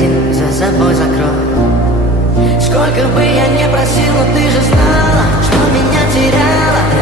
картину за собой закрой. Сколько бы я не просил, но ты же знала, что меня теряла.